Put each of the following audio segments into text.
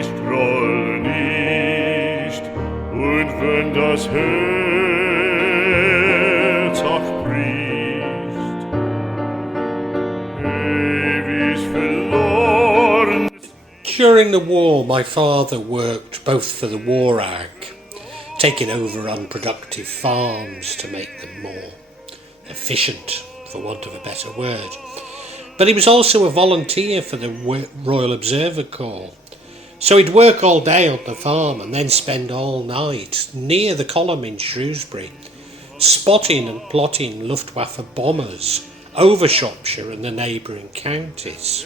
Ich groll nicht, und wenn das Herz auch bricht, ewig verloren. During the war, my father worked both for the war ag, taking over unproductive farms to make them more efficient, for want of a better word. But he was also a volunteer for the Royal Observer Corps. So he'd work all day on the farm and then spend all night near the column in Shrewsbury, spotting and plotting Luftwaffe bombers over Shropshire and the neighbouring counties.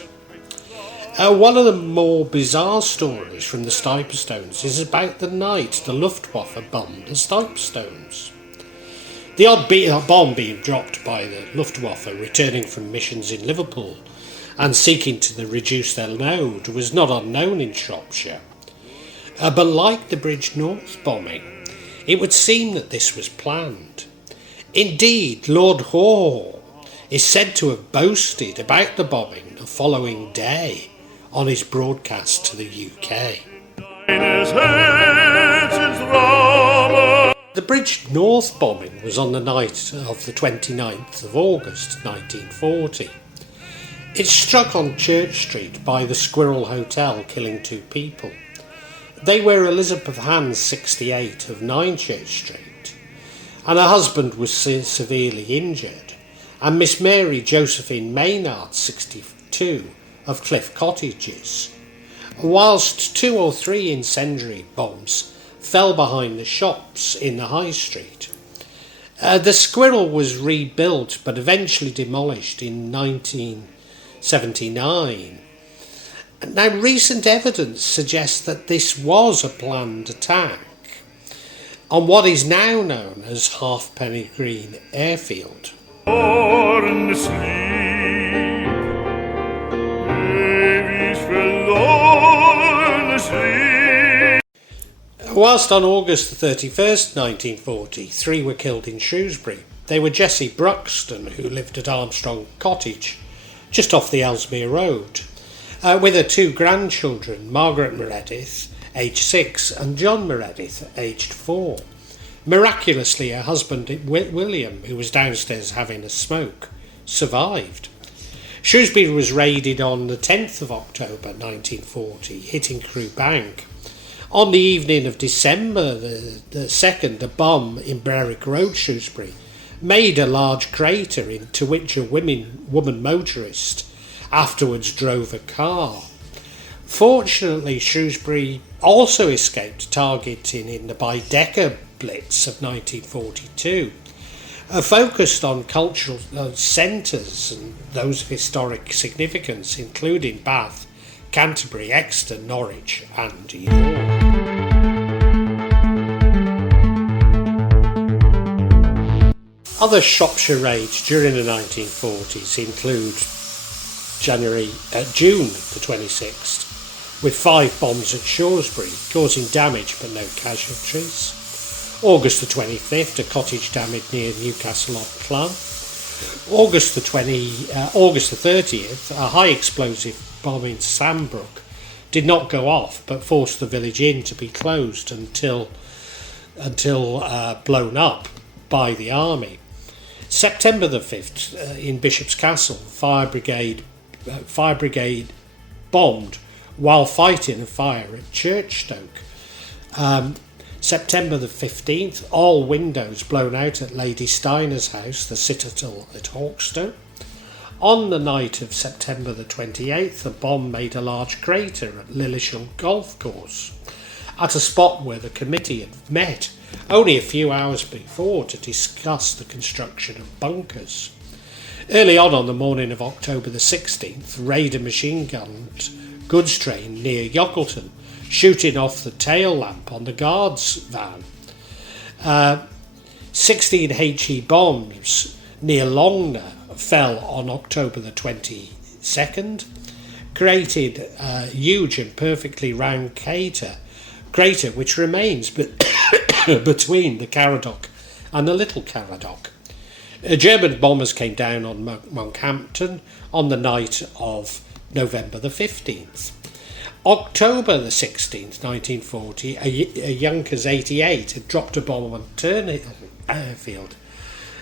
One of the more bizarre stories from the Stiperstones is about the night the Luftwaffe bombed the Stiperstones. The odd bomb being dropped by the Luftwaffe returning from missions in Liverpool and seeking to reduce their load was not unknown in Shropshire. But like the Bridgnorth bombing, it would seem that this was planned. Indeed, Lord HawHaw is said to have boasted about the bombing the following day on his broadcast to the UK. The Bridgnorth bombing was on the night of the 29th of August 1940. It struck on Church Street by the Squirrel Hotel, killing 2 people. They were Elizabeth Hans, 68, of 9 Church Street, and her husband was severely injured, and Miss Mary Josephine Maynard, 62, of Cliff Cottages, whilst 2 or 3 incendiary bombs fell behind the shops in the High Street. The Squirrel was rebuilt but eventually demolished in 1979. Now, recent evidence suggests that this was a planned attack on what is now known as Halfpenny Green Airfield. Whilst on August the 31st, 1940, 3 were killed in Shrewsbury. They were Jessie Bruxton, who lived at Armstrong Cottage, just off the Ellesmere Road, with her 2 grandchildren, Margaret Meredith, aged 6, and John Meredith, aged 4. Miraculously, her husband, William, who was downstairs having a smoke, survived. Shrewsbury was raided on the 10th of October 1940, hitting Crewe Bank. On the evening of December the 2nd, a bomb in Berwick Road, Shrewsbury, made a large crater into which a woman motorist afterwards drove a car. Fortunately, Shrewsbury also escaped targeting in the Baedeker Blitz of 1942, focused on cultural centres and those of historic significance, including Bath, Canterbury, Exeter, Norwich and York. Other Shropshire raids during the 1940s include June the 26th, with 5 bombs at Shrewsbury, causing damage but no casualties. August the 25th, a cottage damaged near Newcastle-on-Clun. August the 30th, a high explosive bomb in Sambrook did not go off but forced the village inn to be closed until blown up by the army. September the 5th, in Bishop's Castle, fire brigade bombed while fighting a fire at Churchstoke. September the 15th, all windows blown out at Lady Steiner's house, the Citadel at Hawkstone. On the night of September the 28th, a bomb made a large crater at Lillisham Golf Course, at a spot where the committee had met only a few hours before to discuss the construction of bunkers. Early on the morning of October the 16th, Raider machine-gunned goods train near Yockleton, shooting off the tail lamp on the guards van. 16 HE bombs near Longner fell on October the 22nd, created a huge and perfectly round crater which remains between the Caradoc and the Little Caradoc. German bombers came down on Monkhampton on the night of November the 15th. October the 16th, 1940, a Junkers 88 had dropped a bomb on Tern Hill airfield.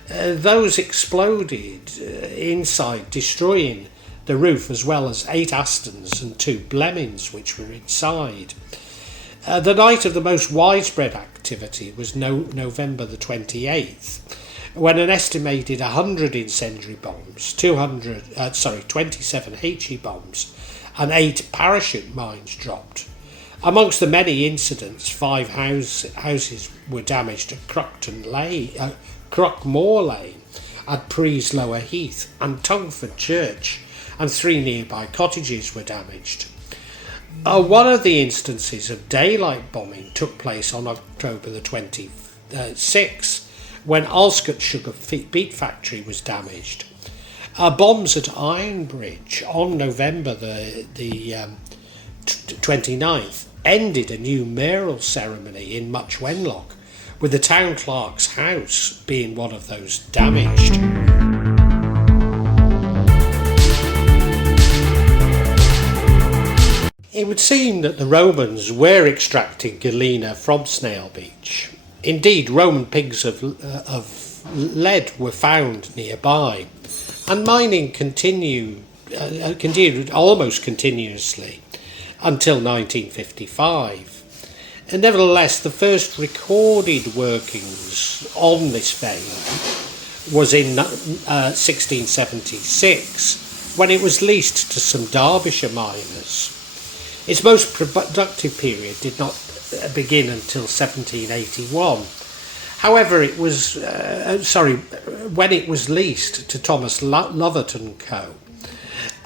Those exploded inside, destroying the roof as well as 8 Astons and 2 Blemmings which were inside. The night of the most widespread activity was November the 28th, when an estimated 100 incendiary bombs, 27 HE bombs and 8 parachute mines dropped. Amongst the many incidents, 5 houses were damaged at Crockmore Lane, at Prees Lower Heath and Tongford Church, and 3 nearby cottages were damaged. One of the instances of daylight bombing took place on October the 26th, when Alscott Sugar Beet Factory was damaged. Bombs at Ironbridge on November the 29th ended a new mayoral ceremony in Much Wenlock, with the town clerk's house being one of those damaged. It would seem that the Romans were extracting galena from Snail Beach. Indeed, Roman pigs of lead were found nearby, and mining continued almost continuously until 1955. And nevertheless, the first recorded workings on this vein was in 1676, when it was leased to some Derbyshire miners. Its most productive period did not begin until 1781. However, it was when it was leased to Thomas Lovett and Co.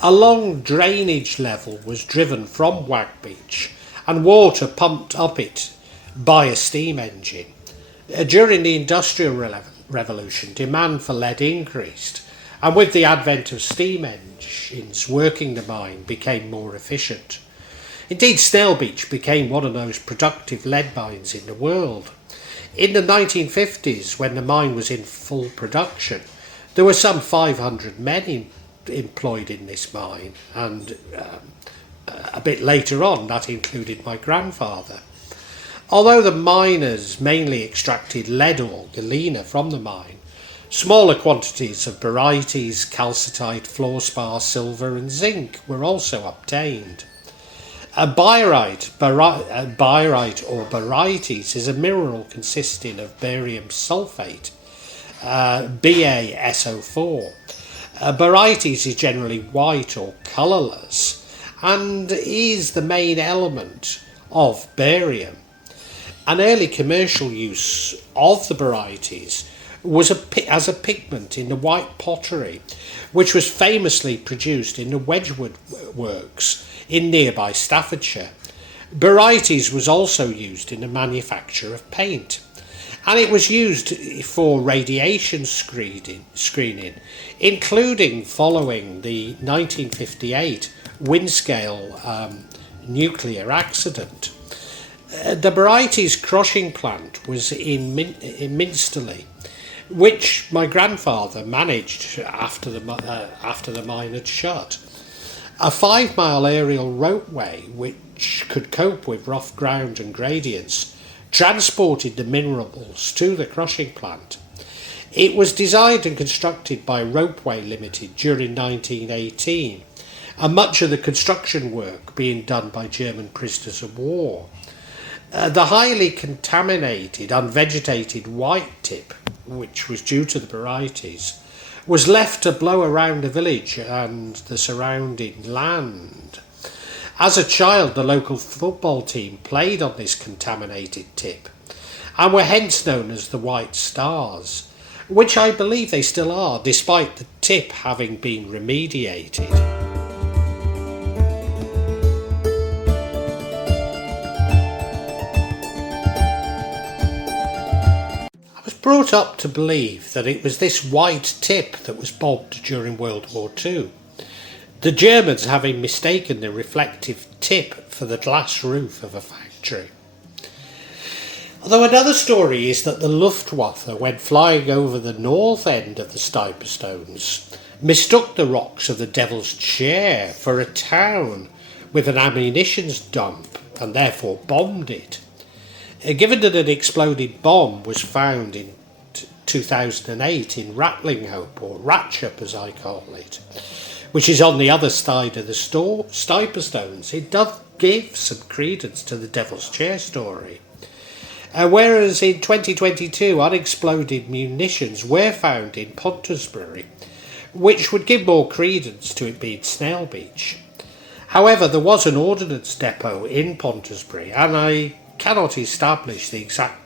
A long drainage level was driven from Wag Beach, and water pumped up it by a steam engine. During the Industrial Revolution, demand for lead increased, and with the advent of steam engines working the mine became more efficient. Indeed, Snail Beach became one of the most productive lead mines in the world. In the 1950s, when the mine was in full production, there were some 500 men employed in this mine, and a bit later on that included my grandfather. Although the miners mainly extracted lead ore, galena, from the mine, smaller quantities of barytes, calcitite, fluorspar, silver and zinc were also obtained. A birite or barytes is a mineral consisting of barium sulfate, BaSO4. Barytes is generally white or colourless and is the main element of barium. An early commercial use of the barytes was as a pigment in the white pottery, which was famously produced in the Wedgwood Works in nearby Staffordshire. Barytes was also used in the manufacture of paint, and it was used for radiation screening, including following the 1958 Windscale nuclear accident. The barytes crushing plant was in Minsterley, which my grandfather managed after the mine had shut. A 5-mile aerial ropeway, which could cope with rough ground and gradients, transported the minerals to the crushing plant. It was designed and constructed by Ropeway Limited during 1918, and much of the construction work being done by German prisoners of war. The highly contaminated, unvegetated white tip, which was due to the barytes, was left to blow around the village and the surrounding land. As a child, the local football team played on this contaminated tip, and were hence known as the White Stars, which I believe they still are, despite the tip having been remediated. Brought up to believe that it was this white tip that was bobbed during World War II, the Germans having mistaken the reflective tip for the glass roof of a factory. Although another story is that the Luftwaffe, when flying over the north end of the Stiperstones, mistook the rocks of the Devil's Chair for a town with an ammunitions dump and therefore bombed it. Given that an exploded bomb was found in 2008 in Ratlinghope, or Ratchup as I call it, which is on the other side of the Stiperstones, it does give some credence to the Devil's Chair story. Whereas in 2022 unexploded munitions were found in Pontesbury, which would give more credence to it being Snail Beach. However, there was an ordnance depot in Pontesbury, and I cannot establish the exact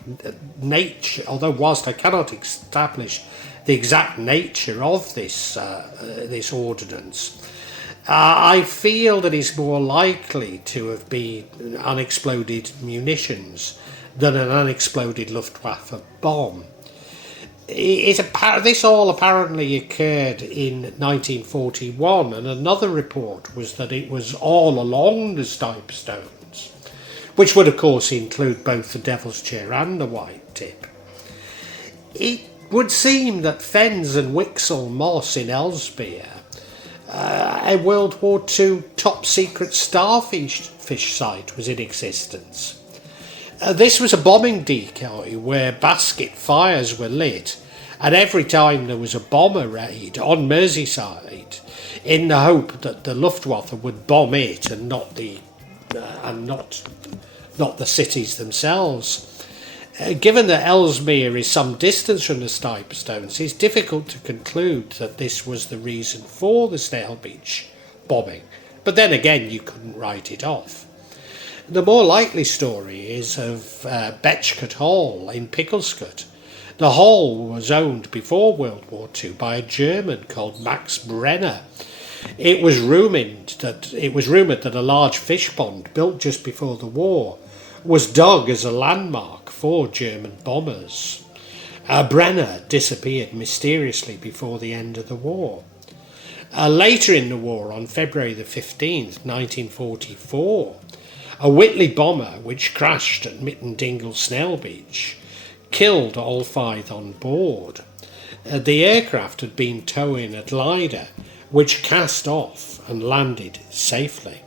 nature, although whilst I cannot establish the exact nature of this ordnance, I feel that it's more likely to have been unexploded munitions than an unexploded Luftwaffe bomb. This all apparently occurred in 1941, and another report was that it was all along the Stiperstones, which would of course include both the Devil's Chair and the White Tip. It would seem that Fens and Wixell Moss in Ellesmere, a World War II top secret starfish site, was in existence. This was a bombing decoy where basket fires were lit, and every time there was a bomber raid on Merseyside, in the hope that the Luftwaffe would bomb it and not the cities themselves. Given that Ellesmere is some distance from the Stiperstones, it's difficult to conclude that this was the reason for the Snail Beach bombing. But then again, you couldn't write it off. The more likely story is of Betchcote Hall in Picklescote. The hall was owned before World War II by a German called Max Brenner. It was rumoured that a large fish pond built just before the war was dug as a landmark for German bombers. Brenner disappeared mysteriously before the end of the war. Later in the war, on February the 15th, 1944, a Whitley bomber which crashed at Mittendingle Snail Beach killed all 5 on board. The aircraft had been towing a glider which cast off and landed safely.